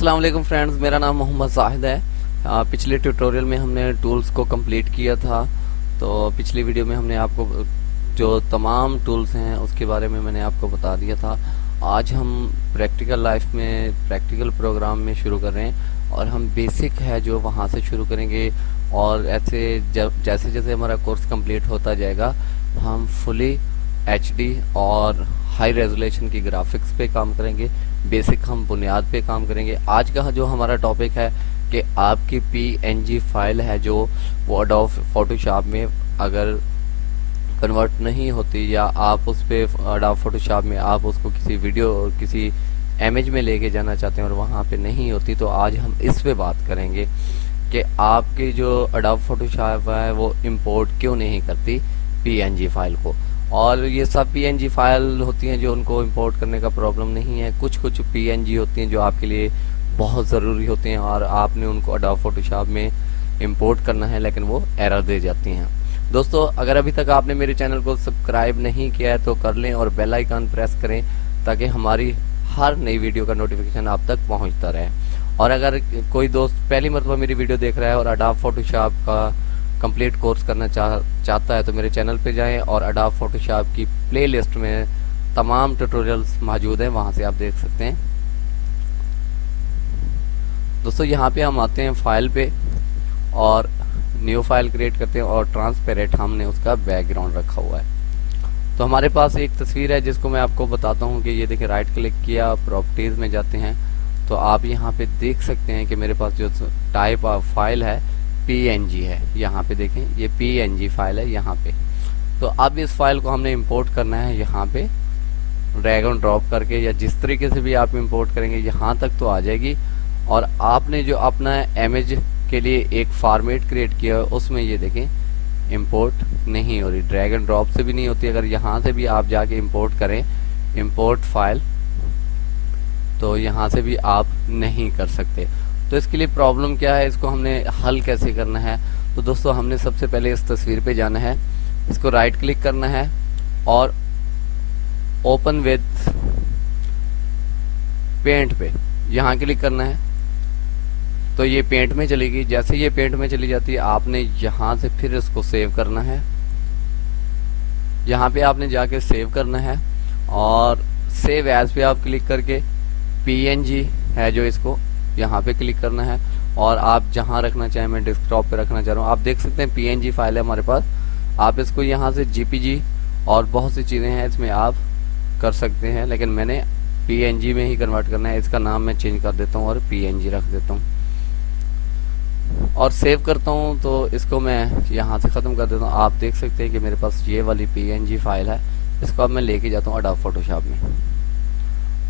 अस्सलाम वालेकुम फ्रेंड्स, मेरा नाम मोहम्मद जाहिद है। पिछले ट्यूटोरियल में हमने टूल्स को कंप्लीट किया था। तो पिछली वीडियो में हमने आपको जो तमाम टूल्स हैं उसके बारे में मैंने आपको बता दिया था। आज हम प्रैक्टिकल लाइफ में प्रैक्टिकल प्रोग्राम में शुरू कर रहे हैं और हम बेसिक है जो वहाँ से शुरू करेंगे। और ऐसे जैसे जैसे हमारा कोर्स कंप्लीट होता जाएगा हम फुली HD और हाई रेजोल्यूशन की ग्राफिक्स पे काम करेंगे। बेसिक हम बुनियाद पे काम करेंगे। आज का जो हमारा टॉपिक है कि आपकी PNG फाइल है जो वो एडोब फोटोशॉप में अगर कन्वर्ट नहीं होती या आप उस पे एडोब फोटोशॉप में आप उसको किसी वीडियो और किसी इमेज में लेके जाना चाहते हैं और वहाँ पे नहीं होती, तो आज हम इस पे बात करेंगे कि आपकी जो एडोब फोटोशॉप है वो इंपोर्ट क्यों नहीं करती PNG फाइल को। और ये सब PNG फाइल होती हैं जो उनको इंपोर्ट करने का प्रॉब्लम नहीं है। कुछ PNG होती हैं जो आपके लिए बहुत ज़रूरी होते हैं और आपने उनको एडोब फोटोशॉप में इंपोर्ट करना है लेकिन वो एरर दे जाती हैं। दोस्तों, अगर अभी तक आपने मेरे चैनल को सब्सक्राइब नहीं किया है तो कर लें और बेल आइकन प्रेस करें ताकि हमारी हर नई वीडियो का नोटिफिकेशन आप तक पहुँचता रहे। और अगर कोई दोस्त पहली मरतबा मेरी वीडियो देख रहा है और एडोब फोटोशॉप का कंप्लीट कोर्स करना चाहता है तो मेरे चैनल पे जाएं और एडोब फोटोशॉप की प्लेलिस्ट में तमाम ट्यूटोरियल्स मौजूद हैं, वहां से आप देख सकते हैं। दोस्तों, यहाँ पे हम आते हैं फाइल पे और न्यू फाइल क्रिएट करते हैं और ट्रांसपेरेंट हमने उसका बैकग्राउंड रखा हुआ है। तो हमारे पास एक तस्वीर है जिसको मैं आपको बताता हूँ कि ये देखिए, राइट क्लिक किया, प्रॉपर्टीज में जाते हैं तो आप यहाँ पे देख सकते हैं कि मेरे पास जो टाइप ऑफ फाइल है PNG है। यहाँ पे देखें, ये PNG फाइल है यहाँ पे। तो अब इस फाइल को हमने इंपोर्ट करना है यहाँ पे ड्रैग एंड ड्रॉप करके, या जिस तरीके से भी आप इंपोर्ट करेंगे यहाँ तक तो आ जाएगी। और आपने जो अपना इमेज के लिए एक फॉर्मेट क्रिएट किया है उसमें ये देखें इंपोर्ट नहीं हो रही, ड्रैग एंड ड्रॉप से भी नहीं होती। अगर यहाँ से भी आप जाके इंपोर्ट करें इंपोर्ट फाइल तो यहाँ से भी आप नहीं कर सकते। तो इसके लिए प्रॉब्लम क्या है, इसको हमने हल कैसे करना है। तो दोस्तों, हमने सबसे पहले इस तस्वीर पे जाना है, इसको राइट क्लिक करना है और ओपन विद पेंट पे यहाँ क्लिक करना है तो ये पेंट में चलेगी। जैसे ये पेंट में चली जाती है आपने यहाँ से फिर इसको सेव करना है। यहाँ पे आपने जाके सेव करना है और सेव एज पे आप क्लिक करके PNG है जो इसको यहाँ पे क्लिक करना है और आप जहाँ रखना चाहें, मैं डेस्कटॉप पे रखना चाह रहा हूँ। आप देख सकते हैं PNG फाइल है हमारे पास। आप इसको यहाँ से JPG और बहुत सी चीज़ें हैं इसमें आप कर सकते हैं, लेकिन मैंने PNG में ही कन्वर्ट करना है। इसका नाम मैं चेंज कर देता हूँ और PNG रख देता हूँ और सेव करता हूँ। तो इसको मैं यहाँ से ख़त्म कर देता हूँ। आप देख सकते हैं कि मेरे पास ये वाली PNG फाइल है। इसको अब मैं लेके जाता हूँ एडोब फोटोशॉप में।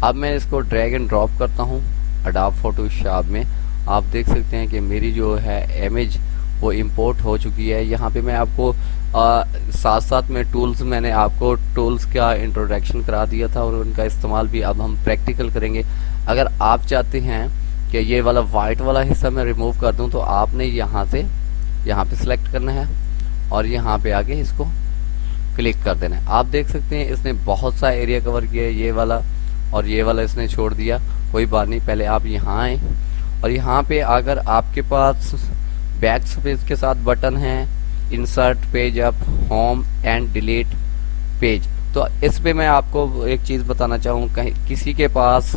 अब मैं इसको ड्रैग एंड ड्रॉप करता हूँ एडोब फोटोशॉप में। आप देख सकते हैं कि मेरी जो है इमेज वो इंपोर्ट हो चुकी है। यहाँ पे मैं आपको साथ साथ में मैंने आपको टूल्स का इंट्रोडक्शन करा दिया था और उनका इस्तेमाल भी अब हम प्रैक्टिकल करेंगे। अगर आप चाहते हैं कि ये वाला वाइट वाला हिस्सा मैं रिमूव कर दूं तो आपने यहाँ से यहाँ पे सिलेक्ट करना है और यहाँ पे आके इसको क्लिक कर देना है। आप देख सकते हैं इसने बहुत सा एरिया कवर किया है, ये वाला और ये वाला इसने छोड़ दिया। कोई बात नहीं, पहले आप यहाँ आए और यहाँ पे अगर आपके पास बैक स्पेस के साथ बटन है insert page up, home and delete page, तो इस पे मैं आपको एक चीज़ बताना चाहूँ, कहीं किसी के पास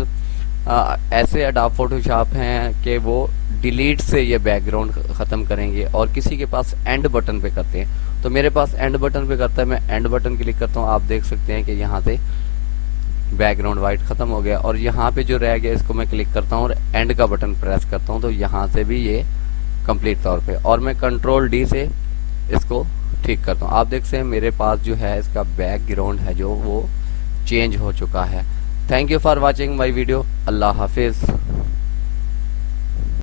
ऐसे एडोब फोटोशॉप हैं कि वो डिलीट से ये बैकग्राउंड ख़त्म करेंगे और किसी के पास एंड बटन पे करते हैं। तो मेरे पास एंड बटन पे करता है, मैं एंड बटन क्लिक करता हूँ। आप देख सकते हैं कि यहाँ से बैकग्राउंड वाइट खत्म हो गया और यहाँ पे जो रह गया इसको मैं क्लिक करता हूँ और एंड का बटन प्रेस करता हूँ तो यहाँ से भी ये कंप्लीट तौर पे, और मैं कंट्रोल D से इसको ठीक करता हूँ। आप देख सकते हैं मेरे पास जो है इसका बैकग्राउंड है जो वो चेंज हो चुका है। Thank you for watching my video. अल्लाह हाफिज़।